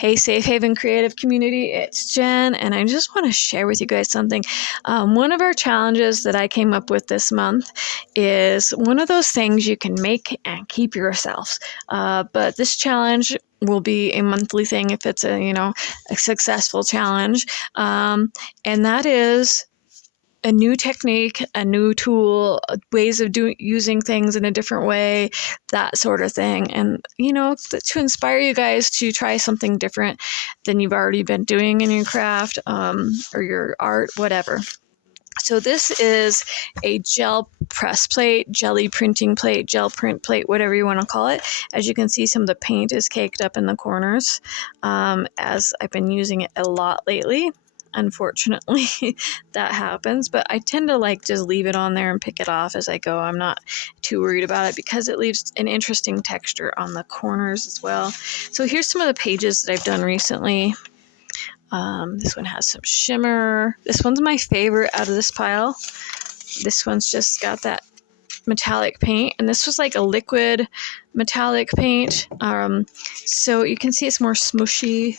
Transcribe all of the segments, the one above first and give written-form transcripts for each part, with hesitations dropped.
Hey, Safe Haven Creative Community, it's Jen, and I just want to share with you guys something. One of our challenges that I came up with this month is one of those things you can make and keep yourselves. But this challenge will be a monthly thing if it's a successful challenge, and that is a new technique, a new tool, ways of using things in a different way, that sort of thing. And, to inspire you guys to try something different than you've already been doing in your craft or your art, whatever. So this is a gel press plate, jelly printing plate, gel print plate, whatever you want to call it. As you can see, some of the paint is caked up in the corners as I've been using it a lot lately. Unfortunately, that happens, but I tend to just leave it on there and pick it off as I go. I'm not too worried about it because it leaves an interesting texture on the corners as well. So here's some of the pages that I've done recently. This one has some shimmer. This one's my favorite out of this pile. This one's just got that metallic paint, and this was like a liquid metallic paint. So you can see it's more smooshy.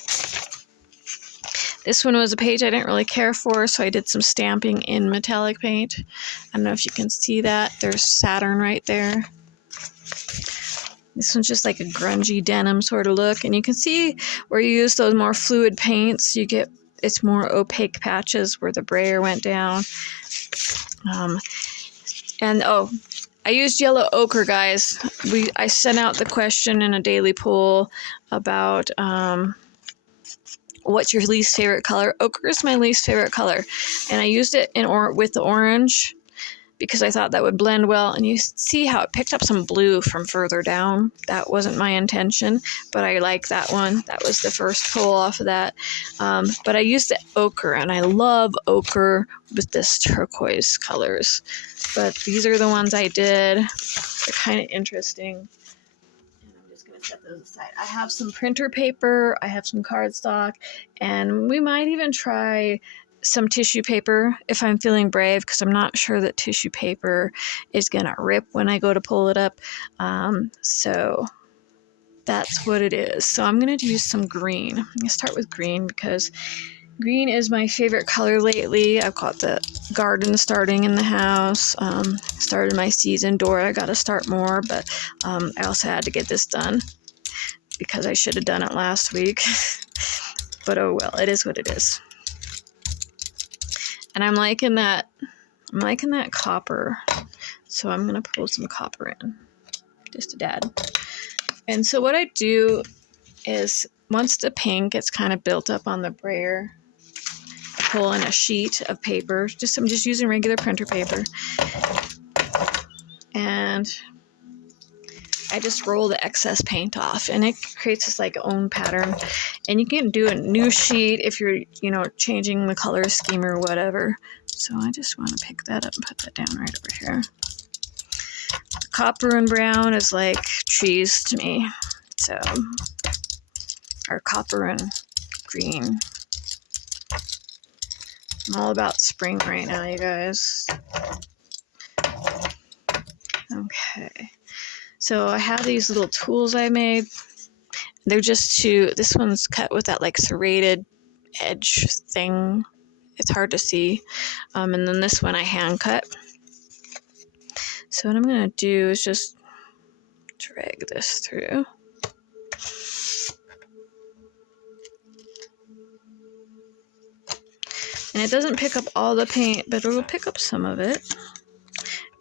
This one was a page I didn't really care for, so I did some stamping in metallic paint. I don't know if you can see that. There's Saturn right there. This one's just like a grungy denim sort of look, and you can see where you use those more fluid paints, it's more opaque patches where the brayer went down. I used yellow ochre, guys. I sent out the question in a daily poll about what's your least favorite color. Ochre is my least favorite color, and I used it with the orange because I thought that would blend well. And you see how it picked up some blue from further down. That wasn't my intention, but I like that one. That was the first pull off of that. But I used the ochre, and I love ochre with this turquoise colors. But these are the ones I did. They're kind of interesting. Set those aside. I have some printer paper, I have some cardstock, and we might even try some tissue paper if I'm feeling brave, because I'm not sure that tissue paper is gonna rip when I go to pull it up. So that's what it is. So I'm gonna use some green. I'm gonna start with green because green is my favorite color lately. I've got the garden starting in the house. Started my season door. I got to start more, but I also had to get this done because I should have done it last week. But oh well, it is what it is. And I'm liking that copper. So I'm gonna pull some copper in, just a dad. And so what I do is once the paint gets kind of built up on the brayer, pull in a sheet of paper. I'm just using regular printer paper, and I just roll the excess paint off, and it creates this own pattern. And you can do a new sheet if you're changing the color scheme or whatever. So I just want to pick that up and put that down right over here. Copper and brown is like trees to me, or copper and green. I'm all about spring right now, you guys. Okay. So I have these little tools I made. They're just this one's cut with that serrated edge thing. It's hard to see. And then this one I hand cut. So what I'm going to do is just drag this through. And it doesn't pick up all the paint, but it will pick up some of it.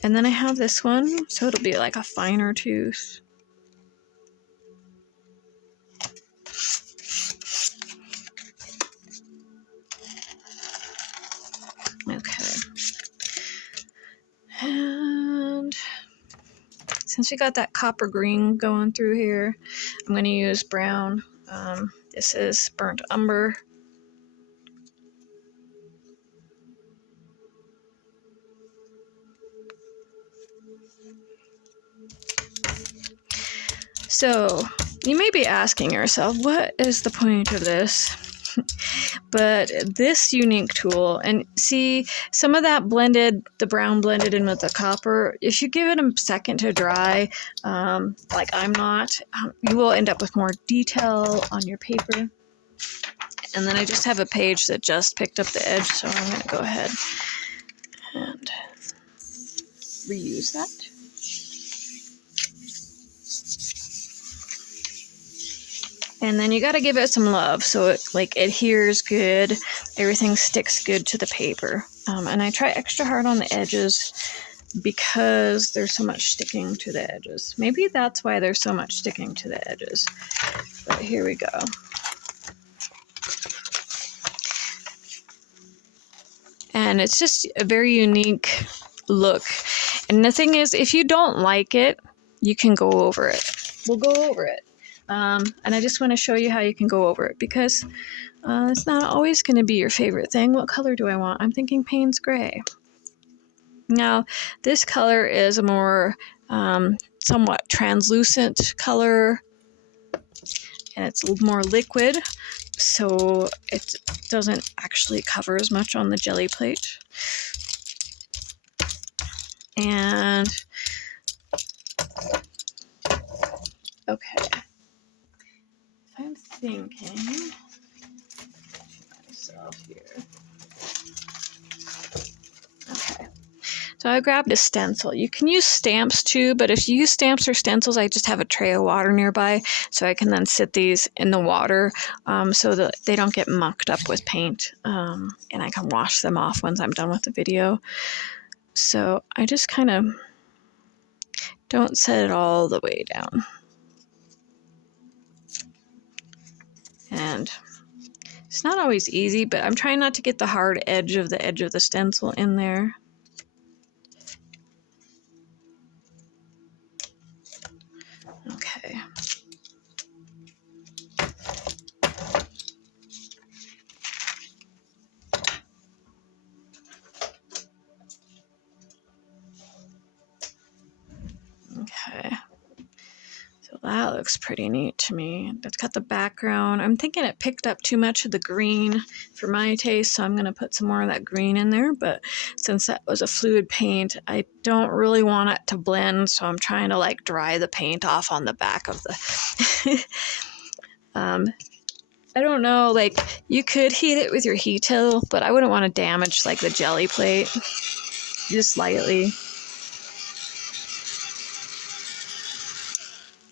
And then I have this one, so it'll be like a finer tooth. Okay. And since we got that copper green going through here, I'm going to use brown. This is burnt umber. So, you may be asking yourself, what is the point of this? But this unique tool, and see, some of that the brown blended in with the copper, if you give it a second to dry, like I'm not, you will end up with more detail on your paper. And then I just have a page that just picked up the edge, so I'm going to go ahead and reuse that. And then you got to give it some love so it like adheres good, everything sticks good to the paper. And I try extra hard on the edges because there's so much sticking to the edges. Maybe that's why there's so much sticking to the edges. But here we go. And it's just a very unique look. And the thing is, if you don't like it, you can go over it. We'll go over it. And I just want to show you how you can go over it, because it's not always going to be your favorite thing. What color do I want? I'm thinking Payne's Gray. Now, this color is a more somewhat translucent color, and it's a little more liquid, so it doesn't actually cover as much on the jelly plate. And okay, I'm thinking myself here. Okay, so I grabbed a stencil. You can use stamps too, but if you use stamps or stencils, I just have a tray of water nearby, so I can then sit these in the water so that they don't get mucked up with paint, and I can wash them off once I'm done with the video. So I just kind of don't set it all the way down. And it's not always easy, but I'm trying not to get the hard edge of the stencil in there. Okay. Okay. So that looks pretty neat to me. That's got the background. I'm thinking it picked up too much of the green for my taste, so I'm going to put some more of that green in there. But since that was a fluid paint, I don't really want it to blend, so I'm trying to like dry the paint off on the back of the... I don't know, like you could heat it with your heat tool, but I wouldn't want to damage like the jelly plate. Just lightly.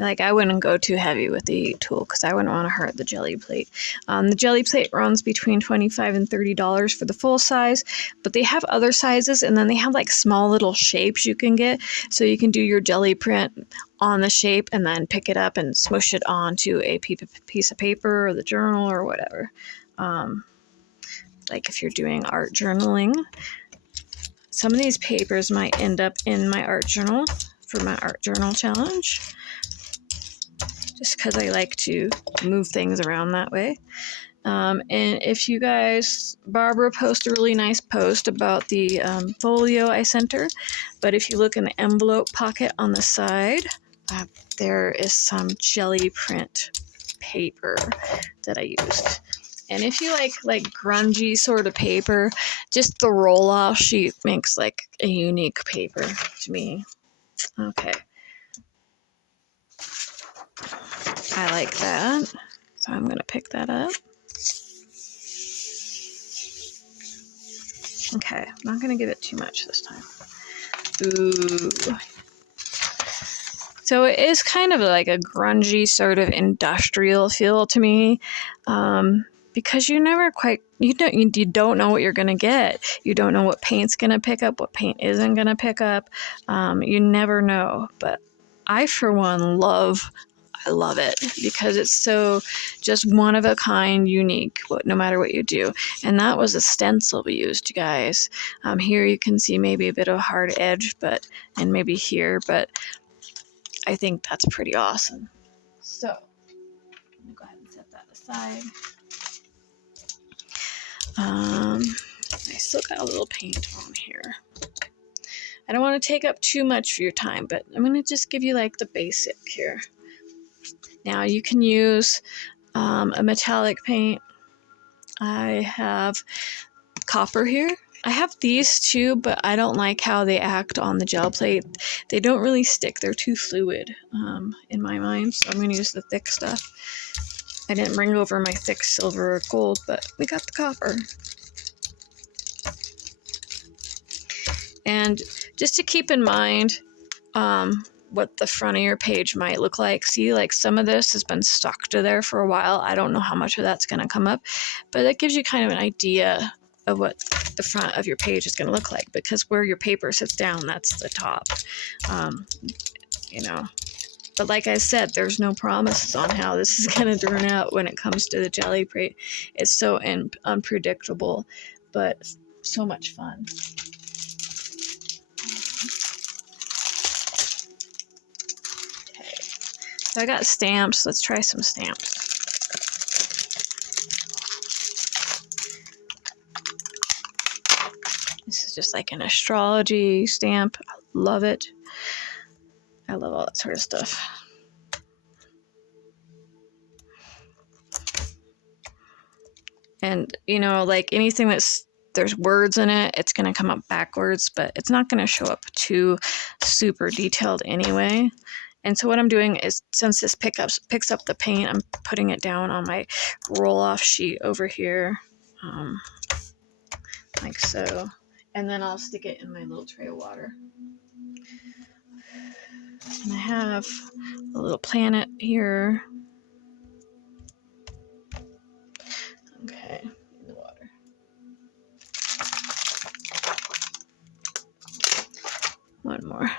Like, I wouldn't go too heavy with the heat tool because I wouldn't want to hurt the jelly plate. The jelly plate runs between $25 and $30 for the full size, but they have other sizes, and then they have like small little shapes you can get. So you can do your jelly print on the shape and then pick it up and smush it onto a piece of paper or the journal or whatever. Like if you're doing art journaling. Some of these papers might end up in my art journal for my art journal challenge, just because I like to move things around that way. And if you guys, Barbara posted a really nice post about the folio I sent her, but if you look in the envelope pocket on the side, there is some jelly print paper that I used. And if you like grungy sort of paper, just the roll-off sheet makes like a unique paper to me. Okay. I like that. So I'm going to pick that up. Okay, I'm not going to give it too much this time. Ooh. So it is kind of like a grungy sort of industrial feel to me. Because you never quite, you don't know what you're going to get. You don't know what paint's going to pick up, what paint isn't going to pick up. You never know. But I, for one, I love it because it's so just one of a kind, unique, no matter what you do. And that was a stencil we used, you guys. Here you can see maybe a bit of a hard edge, and maybe here, but I think that's pretty awesome. So, I'm going to go ahead and set that aside. I still got a little paint on here. I don't want to take up too much of your time, but I'm going to just give you like the basic here. Now you can use a metallic paint. I have copper here. I have these too, but I don't like how they act on the gel plate. They don't really stick. They're too fluid in my mind, so I'm going to use the thick stuff. I didn't bring over my thick silver or gold, but we got the copper. And just to keep in mind what the front of your page might look like. See, like some of this has been stuck to there for a while. I don't know how much of that's going to come up, but it gives you kind of an idea of what the front of your page is going to look like, because where your paper sits down, that's the top. You know, but like I said, there's no promises on how this is going to turn out when it comes to the jelly plate. It's so unpredictable, but so much fun. Okay, so I got stamps. Let's try some stamps. This is just like an astrology stamp. I love it. I love all that sort of stuff. And, you know, like anything there's words in it, it's going to come up backwards, but it's not going to show up too super detailed anyway. And so what I'm doing is, since this picks up the paint, I'm putting it down on my roll-off sheet over here, like so. And then I'll stick it in my little tray of water. And I have a little planet here. Okay, in the water. One more.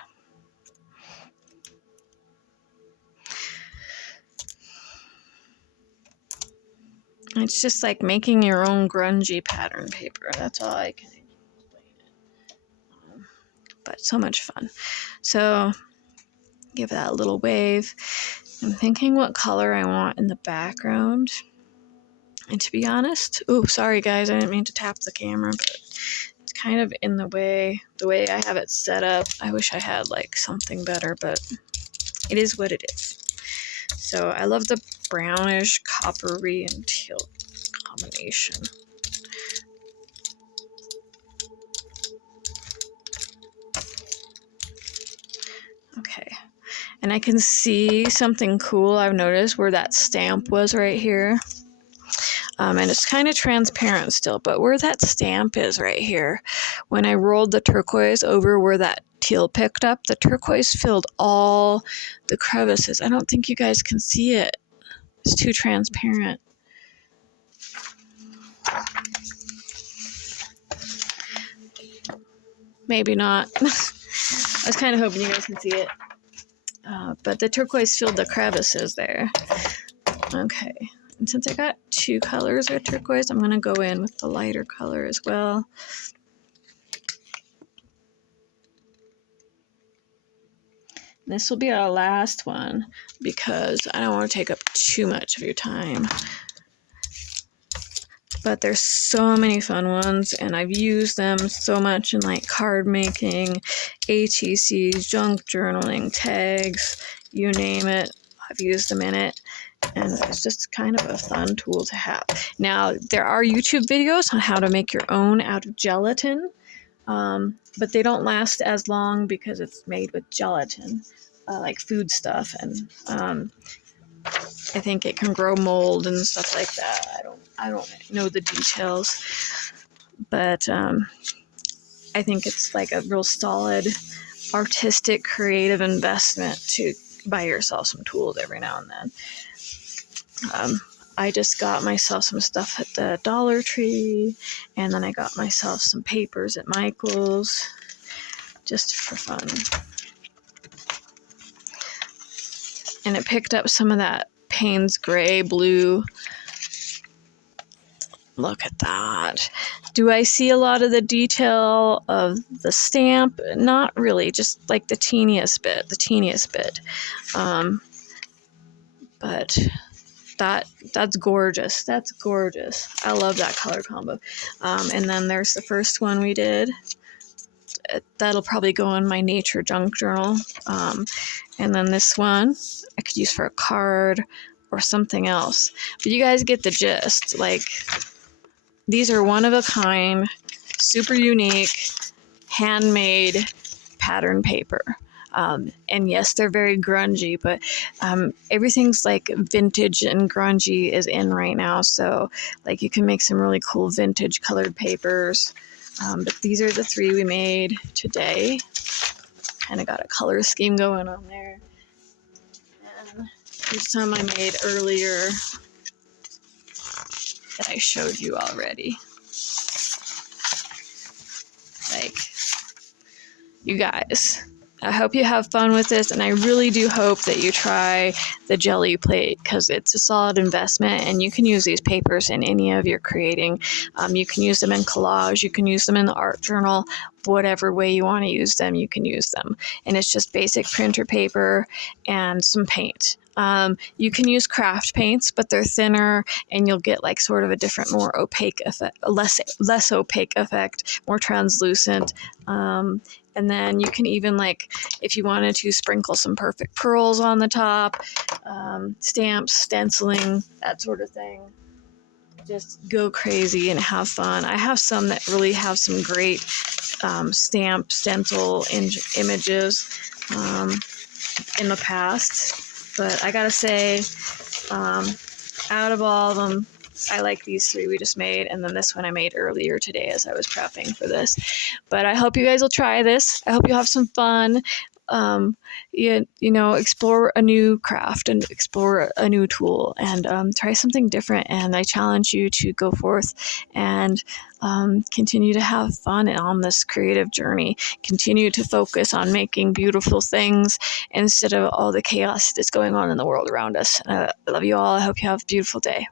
It's just like making your own grungy pattern paper. That's all I can explain it. But so much fun. So give that a little wave. I'm thinking what color I want in the background. And to be honest, oh, sorry guys, I didn't mean to tap the camera, but it's kind of in the way I have it set up. I wish I had like something better, but it is what it is. So I love the brownish, coppery, and teal combination. Okay, and I can see something cool I've noticed where that stamp was right here. And it's kind of transparent still, but where that stamp is right here, when I rolled the turquoise over where that teal picked up, the turquoise filled all the crevices. I don't think you guys can see it. It's too transparent. Maybe not. I was kind of hoping you guys can see it. But the turquoise filled the crevices there. Okay. And since I got two colors of turquoise, I'm going to go in with the lighter color as well. This will be our last one because I don't want to take up too much of your time. But there's so many fun ones, and I've used them so much in like card making, ATCs, junk journaling, tags, you name it. I've used them in it. And it's just kind of a fun tool to have. Now, there are YouTube videos on how to make your own out of gelatin, but they don't last as long because it's made with gelatin, like food stuff, and I think it can grow mold and stuff like that. I don't know the details, but I think it's like a real solid, artistic, creative investment to buy yourself some tools every now and then. I just got myself some stuff at the Dollar Tree, and then I got myself some papers at Michael's, just for fun. And it picked up some of that Payne's Gray Blue. Look at that. Do I see a lot of the detail of the stamp? Not really, just like the teeniest bit. But that's gorgeous. That's gorgeous. I love that color combo. And then there's the first one we did. That'll probably go in my nature junk journal. And then this one I could use for a card or something else. But you guys get the gist. Like, these are one of a kind, super unique, handmade pattern paper. And yes, they're very grungy, but everything's like vintage and grungy is in right now. So like you can make some really cool vintage colored papers. But these are the 3 we made today. Kind of got a color scheme going on there. And here's some I made earlier that I showed you already. Like, you guys, I hope you have fun with this, and I really do hope that you try the Gelli plate because it's a solid investment, and you can use these papers in any of your creating. You can use them in collage, you can use them in the art journal, whatever way you want to use them, you can use them. And it's just basic printer paper and some paint. You can use craft paints, but they're thinner, and you'll get like sort of a different, more opaque effect, less opaque effect, more translucent. And then you can even, like, if you wanted to, sprinkle some perfect pearls on the top, stamps, stenciling, that sort of thing. Just go crazy and have fun. I have some that really have some great stencil images in the past. But I gotta say, out of all of them, I like these 3 we just made, and then this one I made earlier today as I was prepping for this. But I hope you guys will try this. I hope you have some fun. You know, explore a new craft and explore a new tool, and try something different. And I challenge you to go forth and continue to have fun on this creative journey. Continue to focus on making beautiful things instead of all the chaos that's going on in the world around us. I love you all. I hope you have a beautiful day.